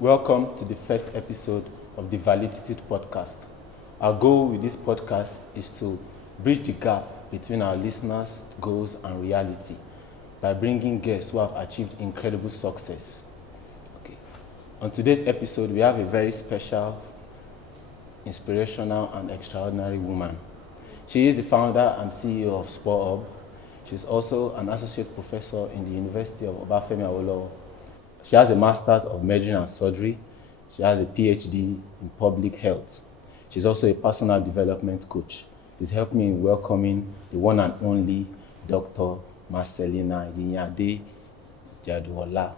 Welcome to the first episode of the Validitude podcast. Our goal with this podcast is to bridge the gap between our listeners' goals and reality by bringing guests who have achieved incredible success. Okay. On today's episode, we have a very special, inspirational, and extraordinary woman. She is the founder and CEO of Sport Hub. She's also an associate professor in the University of Obafemi Awolowo. She has a master's of medicine and surgery. She has a PhD in public health. She's also a personal development coach. Please help me in welcoming the one and only Dr. Macellina Ijadunola.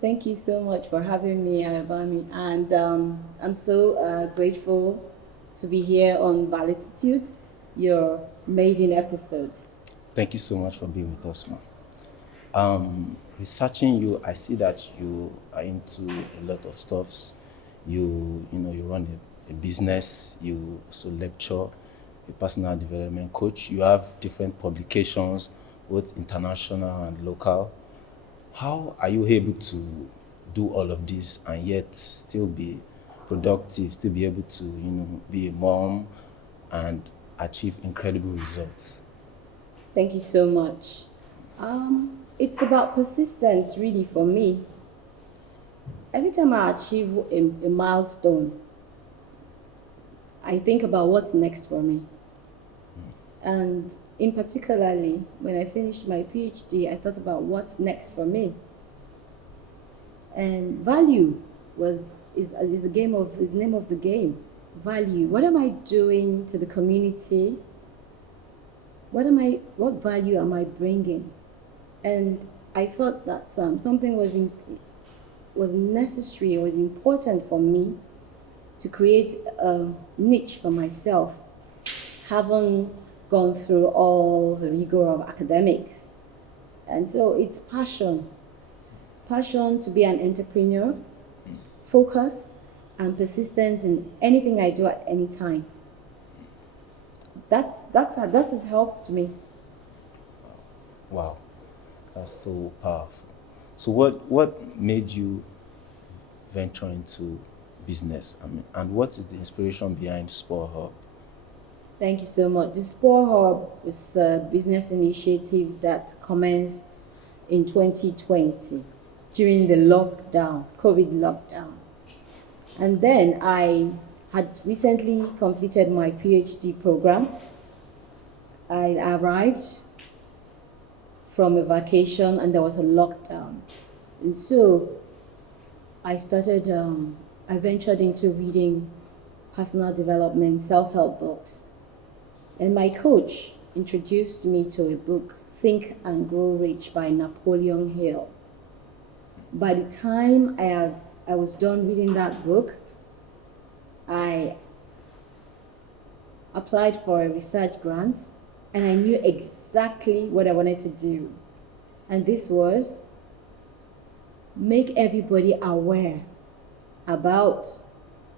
Thank you so much for having me, Ayabami. And I'm so grateful to be here on Validitude, your maiden episode. Thank you so much for being with us, ma'am. Researching you, I see that you are into a lot of stuffs. You run a business, you also lecture, a personal development coach. You have different publications, both international and local. How are you able to do all of this and yet still be productive, still be able to, be a mom and achieve incredible results? Thank you so much. It's about persistence, really, for me. Every time I achieve a milestone, I think about what's next for me. And in particularly, when I finished my PhD, I thought about what's next for me. And value is the name of the game. Value. What am I doing to the community? What value am I bringing? And I thought that something was necessary or was important for me to create a niche for myself, having gone through all the rigor of academics. And so it's passion to be an entrepreneur, focus and persistence in anything I do at any time. That has helped me. Wow. That's so powerful. So what made you venture into business? And what is the inspiration behind Sport Hub? Thank you so much. The Sport Hub is a business initiative that commenced in 2020 during the COVID lockdown. And then I had recently completed my PhD program. I arrived from a vacation and there was a lockdown. And so I ventured into reading personal development, self-help books. And my coach introduced me to a book, Think and Grow Rich by Napoleon Hill. By the time I was done reading that book, I applied for a research grant. And I knew exactly what I wanted to do. And this was make everybody aware about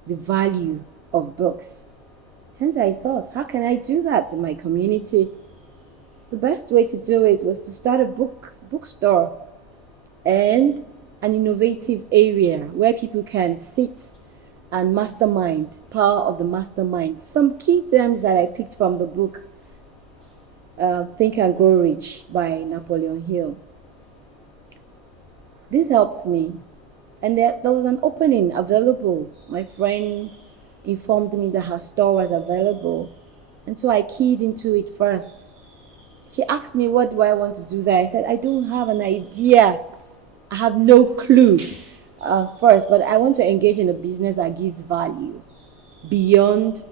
the value of books. Hence I thought, how can I do that in my community? The best way to do it was to start a bookstore and an innovative area where people can sit and mastermind, power of the mastermind. Some key terms that I picked from the book, Think and Grow Rich by Napoleon Hill. This helped me, and there was an opening available. My friend informed me that her store was available, and so I keyed into it first. She asked me, what do I want to do there? I said, I don't have an idea. I have no clue first, but I want to engage in a business that gives value beyond,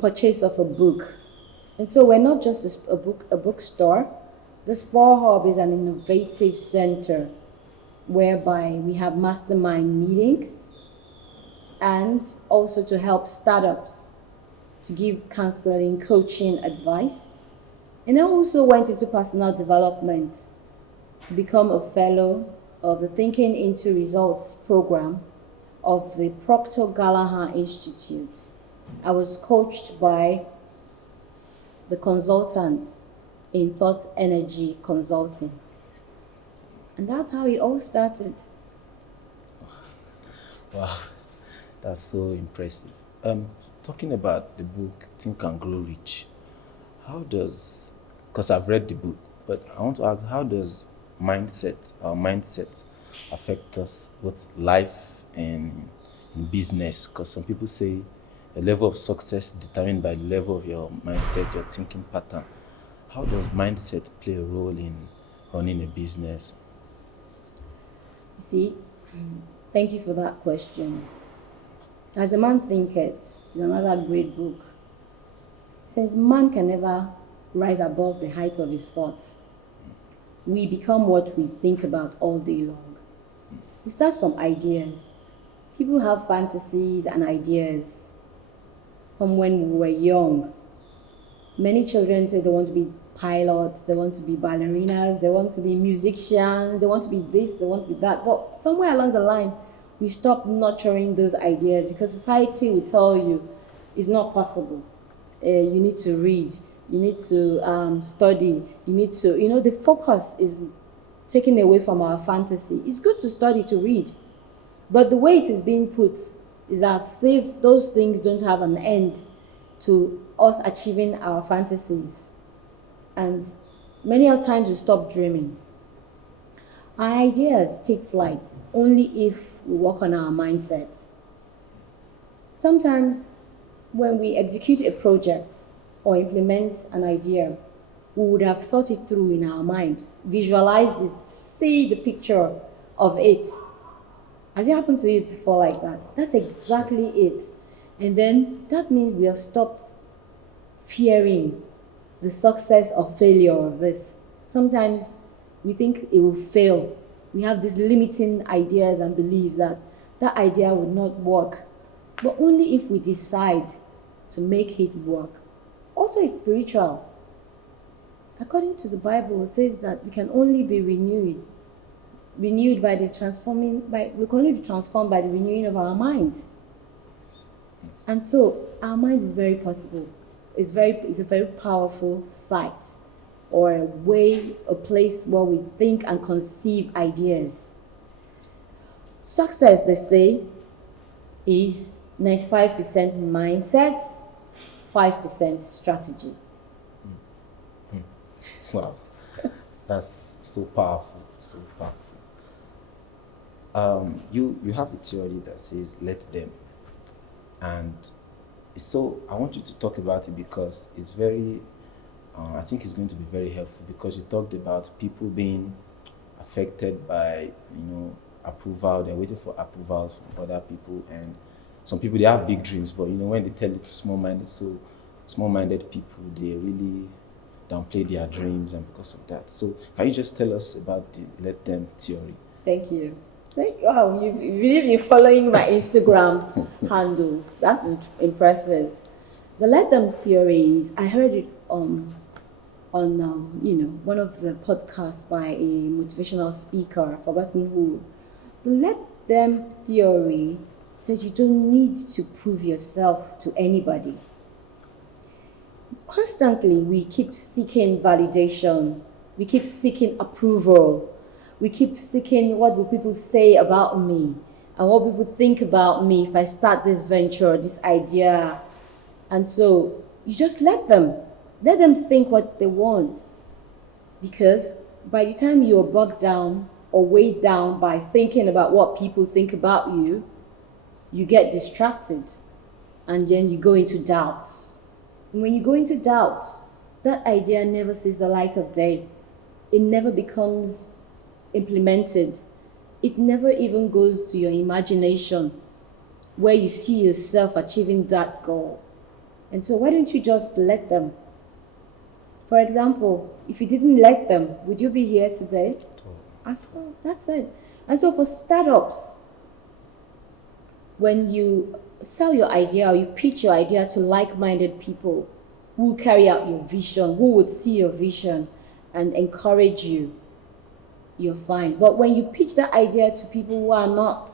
purchase of a book. And so we're not just a bookstore. The Sport Hub is an innovative center whereby we have mastermind meetings and also to help startups, to give counseling, coaching, advice. And I also went into personal development to become a fellow of the Thinking into Results program of the Proctor Gallagher Institute. I was coached by the consultants in Thought Energy Consulting. And that's how it all started. Wow, that's so impressive. Talking about the book Think and Grow Rich, how does, because I've read the book, but I want to ask, how does our mindset affect us, both life and in business? Because some people say the level of success is determined by the level of your mindset, your thinking pattern. How does mindset play a role in running a business? You see, thank you for that question. As a Man Thinketh is another great book. It says man can never rise above the height of his thoughts. We become what we think about all day long. It starts from ideas. People have fantasies and ideas from when we were young. Many children say they want to be pilots, they want to be ballerinas, they want to be musicians, they want to be this, they want to be that. But somewhere along the line, we stop nurturing those ideas because society will tell you it's not possible. You need to read, you need to study, you need to, the focus is taken away from our fantasy. It's good to study, to read, but the way it is being put is as if those things don't have an end to us achieving our fantasies. And many of times we stop dreaming. Our ideas take flights only if we work on our mindset. Sometimes when we execute a project or implement an idea, we would have thought it through in our mind, visualized it, see the picture of it. Has it happened to you before like that? That's exactly it. And then that means we have stopped fearing the success or failure of this. Sometimes we think it will fail. We have these limiting ideas and believe that that idea would not work, but only if we decide to make it work. Also, it's spiritual. According to the Bible, it says that we can only be renewed by the we can only be transformed by the renewing of our minds. And so our mind is very possible. It's a very powerful site or a place where we think and conceive ideas. Success, they say, is 95% mindset, 5% strategy. Wow, that's so powerful, so powerful. You have a theory that says let them, and so I want you to talk about it because it's very, I think it's going to be very helpful because you talked about people being affected by, approval. They're waiting for approval from other people, and some people they have big dreams, but when they tell it to small-minded people, they really downplay their dreams, and because of that. So can you just tell us about the let them theory? Thank you. Wow, you've really been following my Instagram handles. That's impressive. The let them theory is, I heard it on one of the podcasts by a motivational speaker, I've forgotten who. The let them theory says you don't need to prove yourself to anybody. Constantly, we keep seeking validation. We keep seeking approval. We keep seeking what will people say about me and what people think about me if I start this venture, this idea. And so you just let them think what they want. Because by the time you're bogged down or weighed down by thinking about what people think about you, you get distracted and then you go into doubts. And when you go into doubts, that idea never sees the light of day. It never becomes implemented. It never even goes to your imagination where you see yourself achieving that goal. And so why don't you just let them? For example, if you didn't let them, would you be here today? That's it. And so for startups, when you sell your idea or you pitch your idea to like-minded people who will carry out your vision, who would see your vision and encourage you, you're fine. But when you pitch that idea to people who are not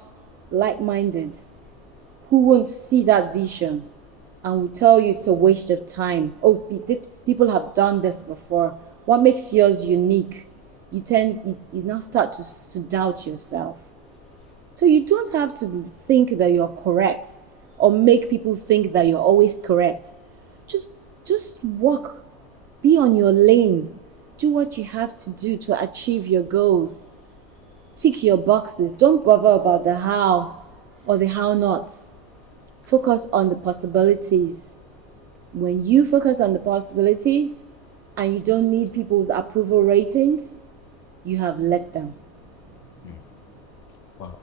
like-minded, who won't see that vision and will tell you it's a waste of time. Oh, people have done this before. What makes yours unique? You now start to doubt yourself. So you don't have to think that you're correct or make people think that you're always correct. Just walk, be on your lane, do what you have to do to achieve your goals. Tick your boxes. Don't bother about the how or the how nots. Focus on the possibilities. When you focus on the possibilities and you don't need people's approval ratings, you have let them. Wow,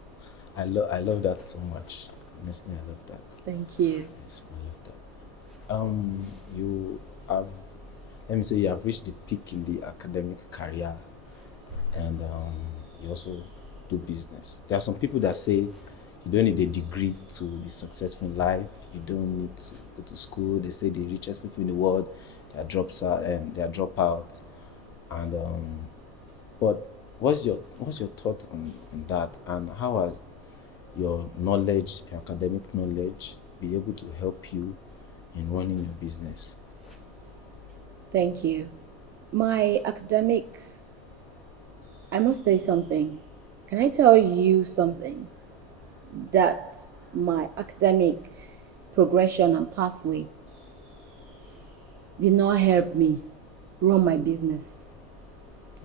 I love that so much. Honestly, I love that. Thank you. Yes, I love that. You have, let me say, you have reached the peak in the academic career, and you also do business. There are some people that say you don't need a degree to be successful in life. You don't need to go to school. They say the richest people in the world, they are dropouts, and but what's your thought on that, and how has your knowledge, your academic knowledge, be able to help you in running your business? Thank you. My academic, I must say something. Can I tell you something? That my academic progression and pathway did not help me run my business.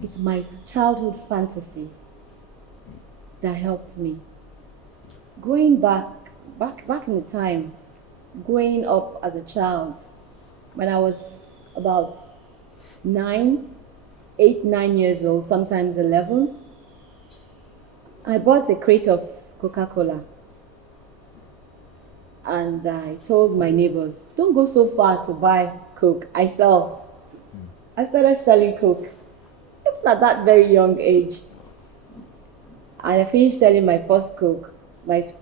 It's my childhood fantasy that helped me. Growing back in the time, growing up as a child, when I was about 9 years old, sometimes 11, I bought a crate of Coca-Cola. And I told my neighbors, don't go so far to buy Coke. I sell. I started selling Coke, even at that very young age. And I finished selling my first Coke. I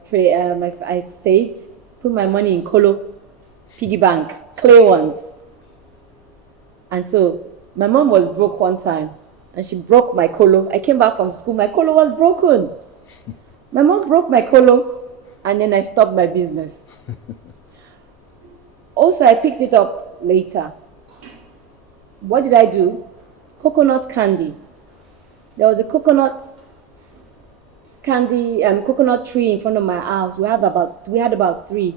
saved, put my money in Colo, piggy bank, clay ones. And so my mom was broke one time, and she broke my Colo. I came back from school, my Colo was broken. My mom broke my Colo, and then I stopped my business. Also, I picked it up later. What did I do? Coconut candy. There was a coconut tree in front of my house. We had about 3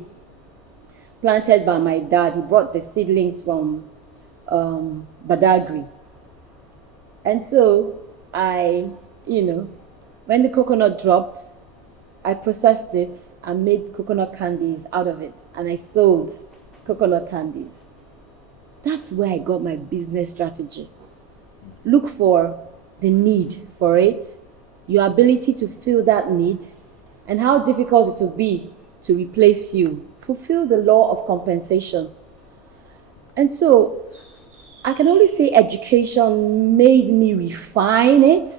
planted by my dad. He brought the seedlings from Badagry. And so when the coconut dropped, I processed it and made coconut candies out of it. And I sold coconut candies. That's where I got my business strategy. Look for the need for it, your ability to fill that need, and how difficult it will be to replace you. Fulfill the law of compensation. And so I can only say education made me refine it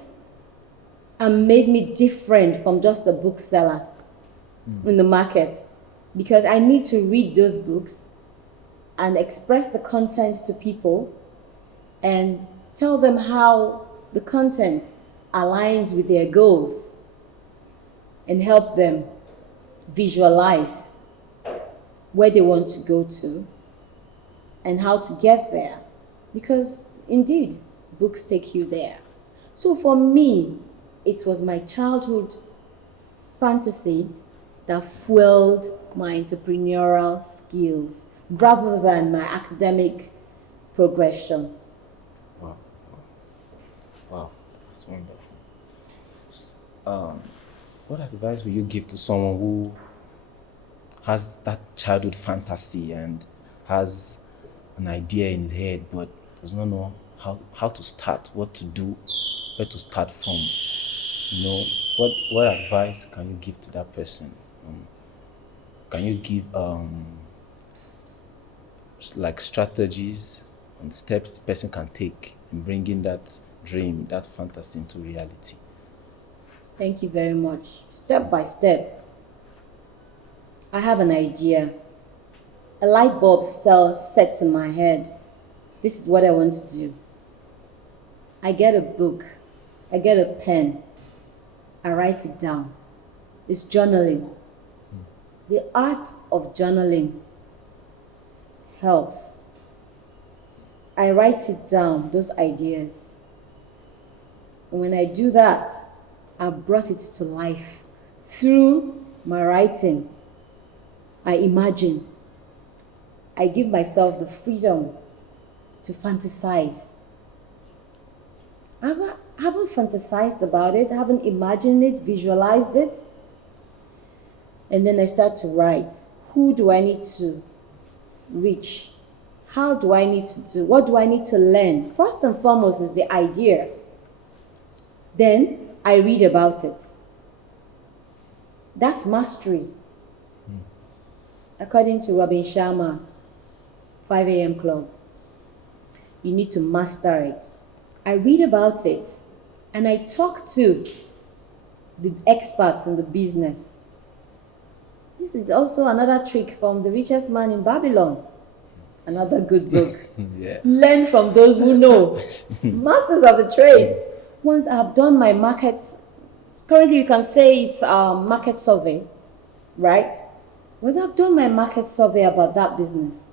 and made me different from just a bookseller in the market, because I need to read those books and express the content to people and tell them how the content aligns with their goals and help them visualize where they want to go to and how to get there. Because indeed, books take you there. So for me, it was my childhood fantasies that fueled my entrepreneurial skills rather than my academic progression. Wow, that's wonderful. What advice will you give to someone who has that childhood fantasy and has an idea in his head but does not know how to start, what to do, where to start from? What advice can you give to that person? Can you give like strategies and steps the person can take in bringing that dream, that fantasy into reality? Thank you very much. Step by step. I have an idea. A light bulb sets in my head. This is what I want to do. I get a book. I get a pen. I write it down. It's journaling. The art of journaling helps. I write it down, those ideas. And when I do that, I've brought it to life through my writing. I imagine. I give myself the freedom to fantasize. I haven't fantasized about it, I haven't imagined it, visualized it. And then I start to write. Who do I need to reach? How do I need to do? What do I need to learn? First and foremost is the idea. Then I read about it. That's mastery. According to Robin Sharma, 5 a.m. Club. You need to master it. I read about it and I talk to the experts in the business. This is also another trick from The Richest Man in Babylon. Another good book. Yeah. Learn from those who know. Masters of the trade. Once I've done my markets, currently you can say it's a market survey, right? Once I've done my market survey about that business,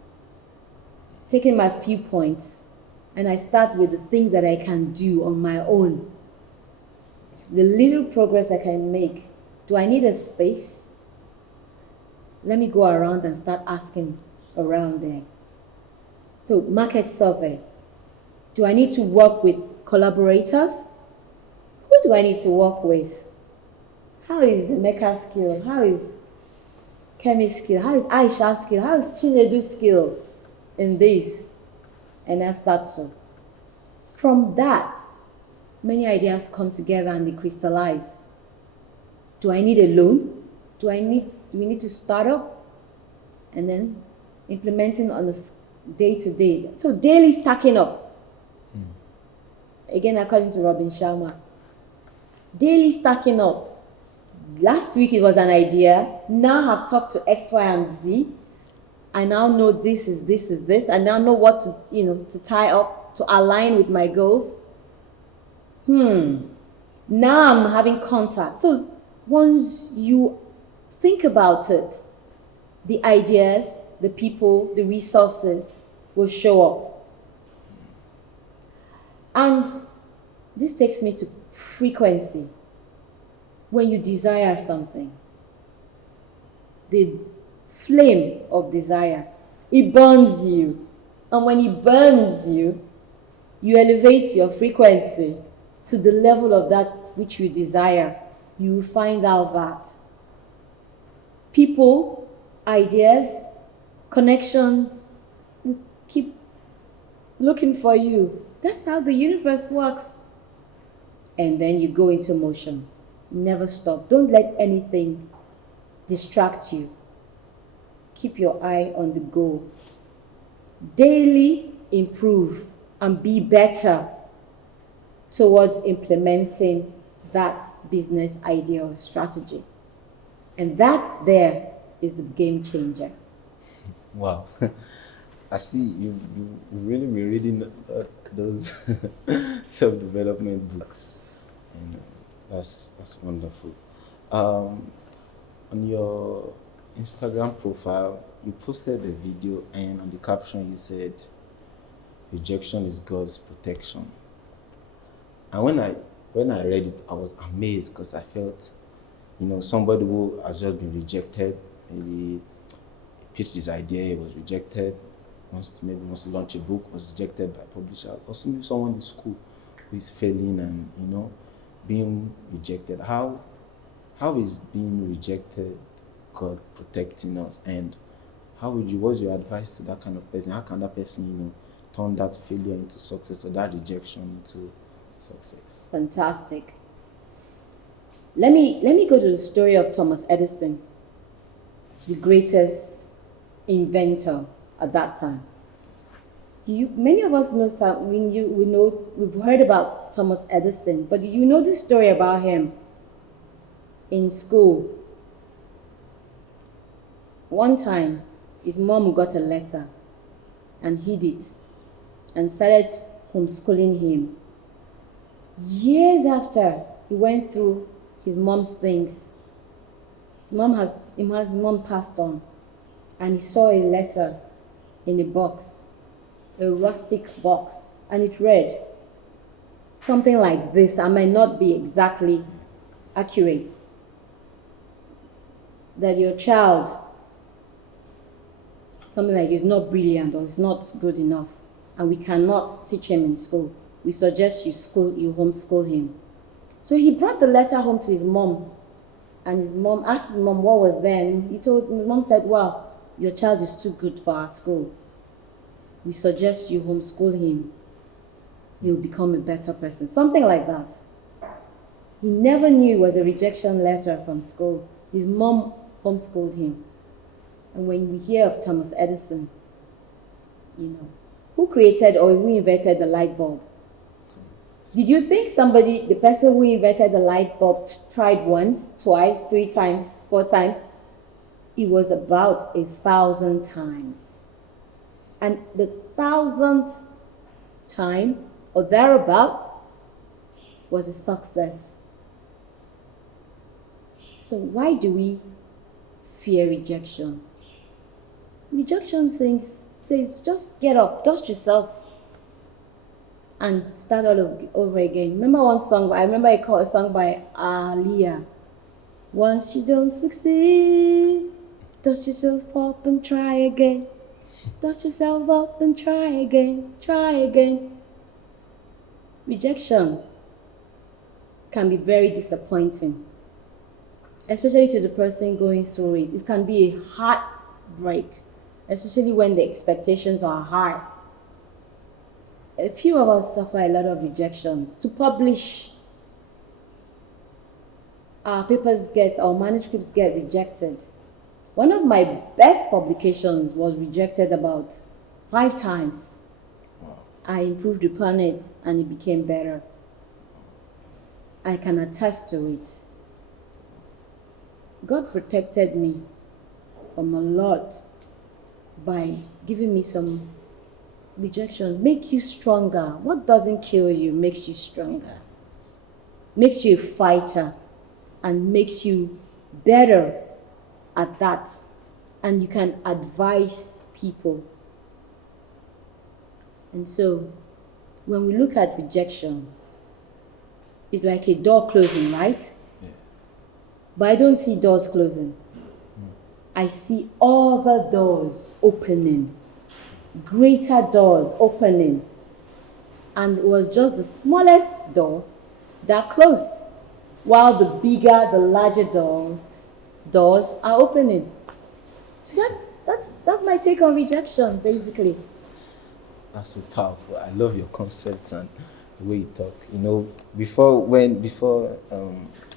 taking my few points, and I start with the things that I can do on my own. The little progress I can make. Do I need a space? Let me go around and start asking around there. So, market survey. Do I need to work with collaborators? Who do I need to work with? How is Emeka's skill? How is Kemi's skill? How is Aisha's skill? How is Chinedu's skill in this? And I start to. From that, many ideas come together and they crystallize. Do I need a loan? Do we need to start up? And then implementing on a day-to-day. So daily stacking up. Again, according to Robin Sharma. Daily stacking up. Last week it was an idea. Now I've talked to X, Y, and Z. I now know this is this. I now know what to tie up, to align with my goals. Now I'm having contact. So once you think about it, the ideas, the people, the resources will show up. And this takes me to frequency. When you desire something, the flame of desire, it burns you. And when it burns you, you elevate your frequency to the level of that which you desire. You will find out that people, ideas, connections will keep looking for you. That's how the universe works. And then you go into motion. Never stop. Don't let anything distract you. Keep your eye on the goal. Daily improve and be better towards implementing that business idea or strategy. And that there is the game changer. Wow. I see you really be reading those self-development books. And that's wonderful. On your Instagram profile, you posted a video, and on the caption you said, "Rejection is God's protection." And when I read it, I was amazed because I felt, somebody who has just been rejected, maybe pitched his idea, he was rejected, wants to launch a book, was rejected by a publisher, or maybe someone in school who is failing and being rejected. How is being rejected God protecting us? And what's your advice to that kind of person? How can that person, turn that failure into success, or that rejection into success? Fantastic. Let me go to the story of Thomas Edison, the greatest inventor at that time. Many of us know we've heard about Thomas Edison, but did you know this story about him in school? One time, his mom got a letter and hid it and started homeschooling him. Years after he went through his mom's things, his mom passed on, and he saw a letter in a box, a rustic box, and it read something like this. I might not be exactly accurate. That your child, something like, is not brilliant or is not good enough, and we cannot teach him in school. We suggest you homeschool him. So he brought the letter home to his mom, and his mom asked his mom what was there. And his mom said, well, your child is too good for our school. We suggest you homeschool him. He'll become a better person. Something like that. He never knew it was a rejection letter from school. His mom homeschooled him. And when we hear of Thomas Edison, who created or who invented the light bulb? Did you think the person who invented the light bulb tried once, twice, 3 times, 4 times? It was about 1,000 times. And the 1,000th time or thereabout was a success. So why do we fear rejection? Rejection says just get up, dust yourself, and start all over again. Remember one song? I remember a song by Aliyah. Once you don't succeed, dust yourself up and try again. Dust yourself up and try again, try again. Rejection can be very disappointing, especially to the person going through it. It can be a heartbreak, especially when the expectations are high. A few of us suffer a lot of rejections. To publish, our manuscripts get rejected. One of my best publications was rejected about 5 times. Wow. I improved upon it and it became better. I can attest to it. God protected me from a lot by giving me some rejections. Make you stronger. What doesn't kill you makes you stronger, makes you a fighter, and makes you better at that. And you can advise people. And so when we look at rejection, it's like a door closing, right? Yeah. But I don't see doors closing. I see other doors opening, greater doors opening. And it was just the smallest door that closed, while the bigger, the larger doors are opening. So that's my take on rejection, basically. That's so powerful. I love your concept and the way you talk. Before we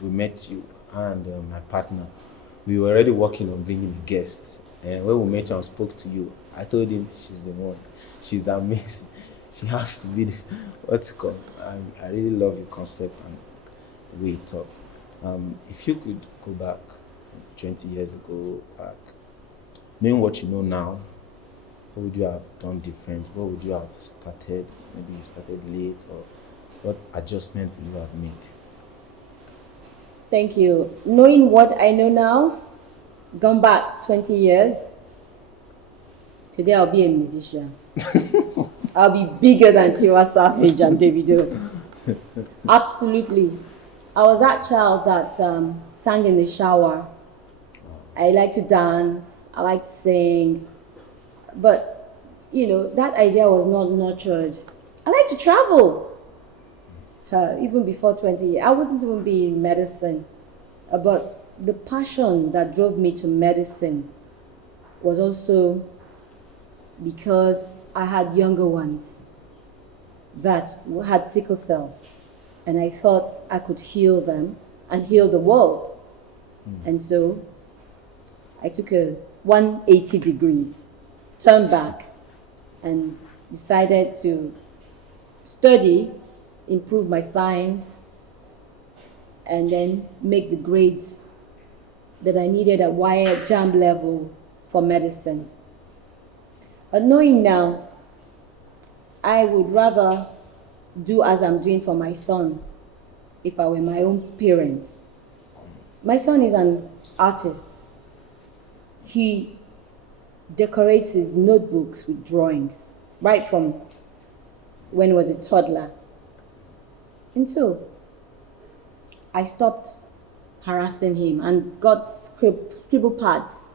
met you and my partner, we were already working on bringing a guest. And when we met you and spoke to you, I told him she's the one. She's amazing. She has to be what's it called. I really love your concept and the way you talk. If you could go back 20 years ago, knowing what you know now, what would you have done different? What would you have started? Maybe you started late, or what adjustment would you have made? Thank you. Knowing what I know now, gone back 20 years, today I'll be a musician. I'll be bigger than Tiwa Savage and Davido. Absolutely. I was that child that sang in the shower. I like to dance. I like to sing. But, that idea was not nurtured. I like to travel. Even before 20 years, I wouldn't even be in medicine. But the passion that drove me to medicine was also because I had younger ones that had sickle cell. And I thought I could heal them and heal the world. And so I took a 180 degrees, turned back, and decided to study, improve my science, and then make the grades that I needed at JAMB level for medicine. But knowing now, I would rather do as I'm doing for my son if I were my own parent. My son is an artist. He decorates his notebooks with drawings, right from when he was a toddler. And so I stopped harassing him and got scribble pads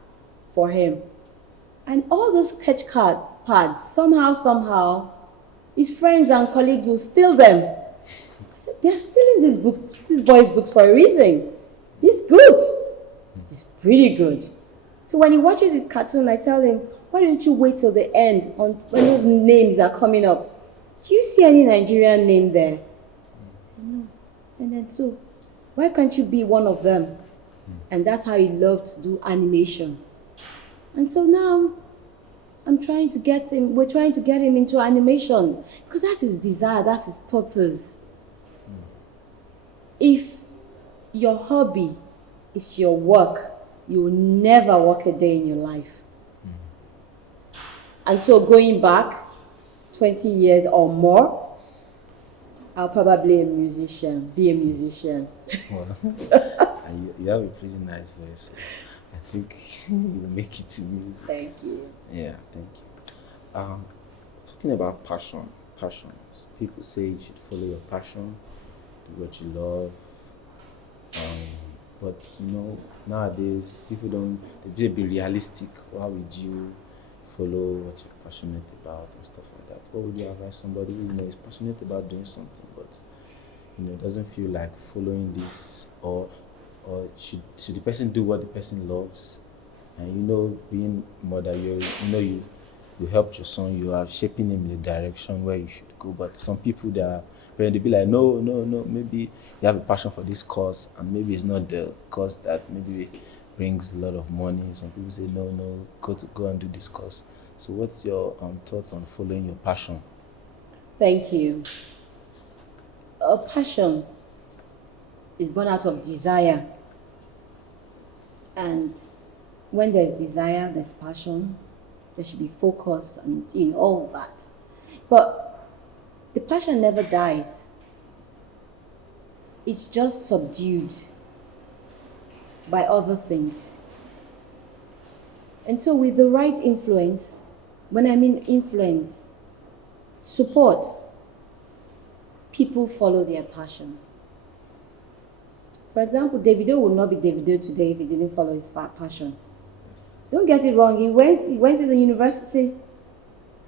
for him. And all those sketch pads, somehow, his friends and colleagues will steal them. I said, they're stealing this boy's books for a reason. He's good. He's pretty good. So when he watches his cartoon, I tell him, why don't you wait till the end when those names are coming up? Do you see any Nigerian name there? No. And then so, why can't you be one of them? And that's how he loved to do animation. And so now, we're trying to get him into animation because that's his desire, that's his purpose. If your hobby is your work, you will never work a day in your life. And so going back 20 years or more, I'll probably be a musician. Well, and you have a pretty nice voice. I think you'll make it to music. Thank you. Yeah, thank you. Talking about passions. People say you should follow your passion, do what you love. But nowadays people they be realistic. Why would you follow what you're passionate about and stuff like that? What would you advise somebody who is passionate about doing something but doesn't feel like following this, or should the person do what the person loves? And being mother, you helped your son, you are shaping him in the direction where you should go. But some people they be like, no, maybe you have a passion for this cause and maybe it's not the cause that maybe brings a lot of money. Some people say no, go and do this cause. So what's your thoughts on following your passion? Thank you. A passion is born out of desire. And when there's desire, there's passion, there should be focus and all of that. But the passion never dies. It's just subdued by other things. And so with the right influence, when I mean influence, support, people follow their passion. For example, Davido would not be Davido today if he didn't follow his passion. Yes. Don't get it wrong, he went to the university,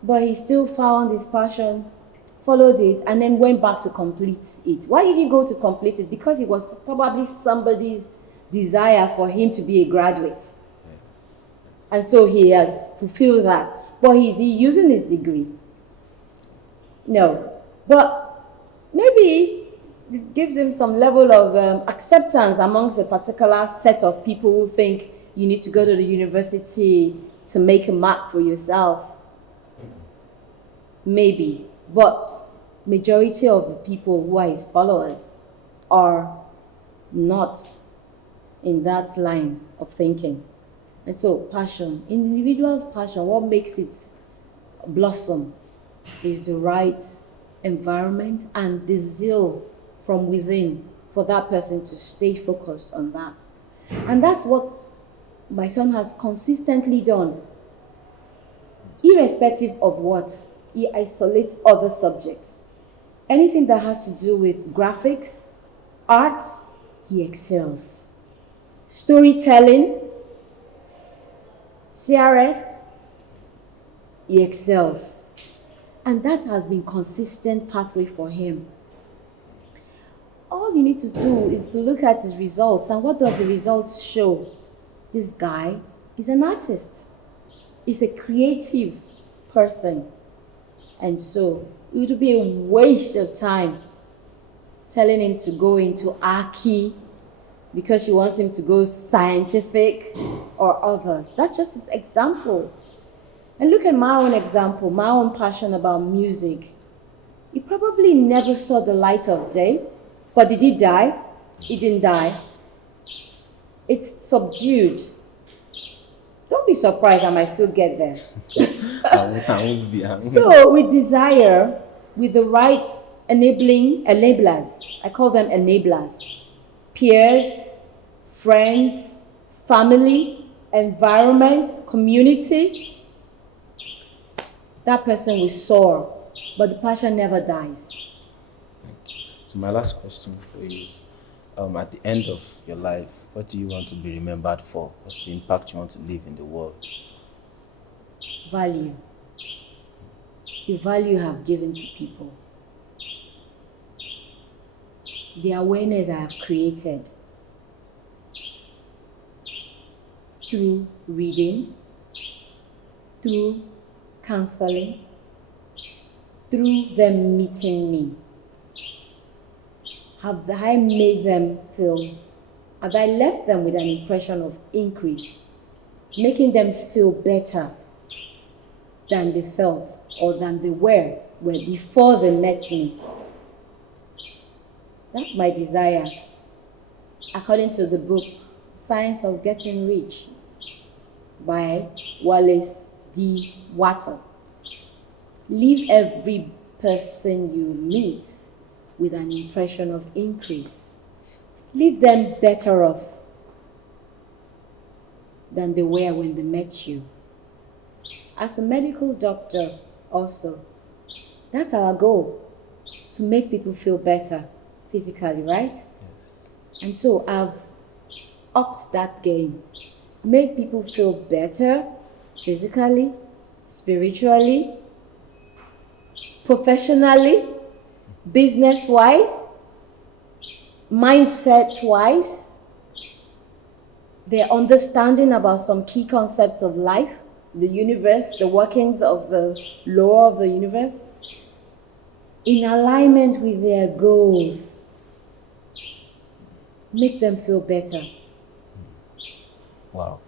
but he still found his passion, followed it, and then went back to complete it. Why did he go to complete it? Because it was probably somebody's desire for him to be a graduate. And so he has fulfilled that. But is he using his degree? No. But maybe it gives him some level of acceptance amongst a particular set of people who think you need to go to the university to make a mark for yourself. Maybe. But majority of the people who are his followers are not in that line of thinking. And so passion, individual's passion, what makes it blossom is the right environment and the zeal from within for that person to stay focused on that. And that's what my son has consistently done. Irrespective of what, he isolates other subjects. Anything that has to do with graphics, art, he excels. Storytelling, CRS, he excels. And that has been consistent pathway for him. All you need to do is to look at his results. And what does the results show? This guy is an artist. He's a creative person. And so it would be a waste of time telling him to go into Aki because you want him to go scientific or others. That's just his example. And look at my own example, my own passion about music. He probably never saw the light of day, but did he die? He didn't die. It's subdued. Don't be surprised I might still get there. I won't be. So with desire, with the right enablers, I call them enablers, peers, friends, family, environment, community, that person will soar, but the passion never dies. So my last question for you is, at the end of your life, what do you want to be remembered for? What's the impact you want to leave in the world? Value. The value you have given to people. The awareness I have created through reading, through counseling, through them meeting me. Have I made them feel, have I left them with an impression of increase, making them feel better than they felt or than they were before they met me? That's my desire. According to the book, Science of Getting Rich by Wallace D. Wattle. Leave every person you meet with an impression of increase. Leave them better off than they were when they met you. As a medical doctor also, that's our goal, to make people feel better physically, right? Yes. And so I've upped that game. Make people feel better physically, spiritually, professionally, business-wise, mindset-wise, their understanding about some key concepts of life, the universe, the workings of the law of the universe, in alignment with their goals. Make them feel better. Wow.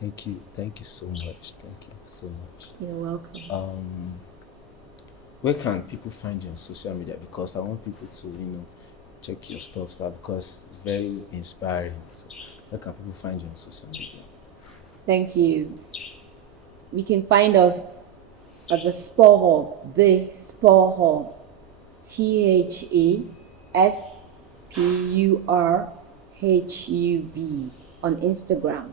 Thank you so much. Thank you so much. You're welcome. Where can people find you on social media? Because I want people to, check your stuff out, because it's very inspiring. So where can people find you on social media? Thank you. We can find us at the Spore Hub, THESPURHUB on Instagram.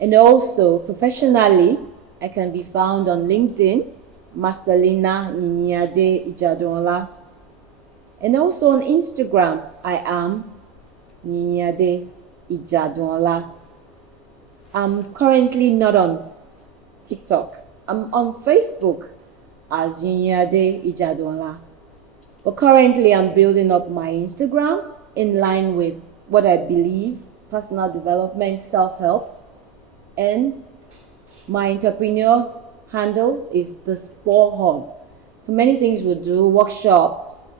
And also professionally, I can be found on LinkedIn, Macellina Ijadunola. And also on Instagram, I am Ijadunola. I'm currently not on TikTok. I'm on Facebook as Ijadunola. But currently I'm building up my Instagram in line with what I believe, personal development, self-help. And my entrepreneur handle is the Spore Hub. So many things we do, workshops,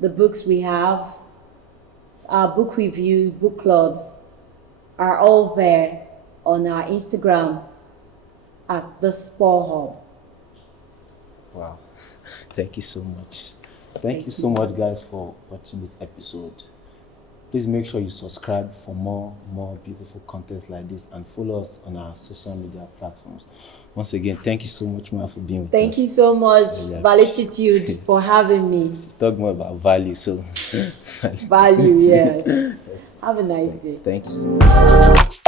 the books we have, our book reviews, book clubs are all there on our Instagram at the Spore Hub. Wow. Thank you so much. Thank you so much, guys, for watching this episode. Please make sure you subscribe for more beautiful content like this, and follow us on our social media platforms. Once again, thank you so much, Ma, for being with us. Thank you so much, Valetitude, for having me. Talk more about value. So value, yes. Have a nice day. Thank you so much.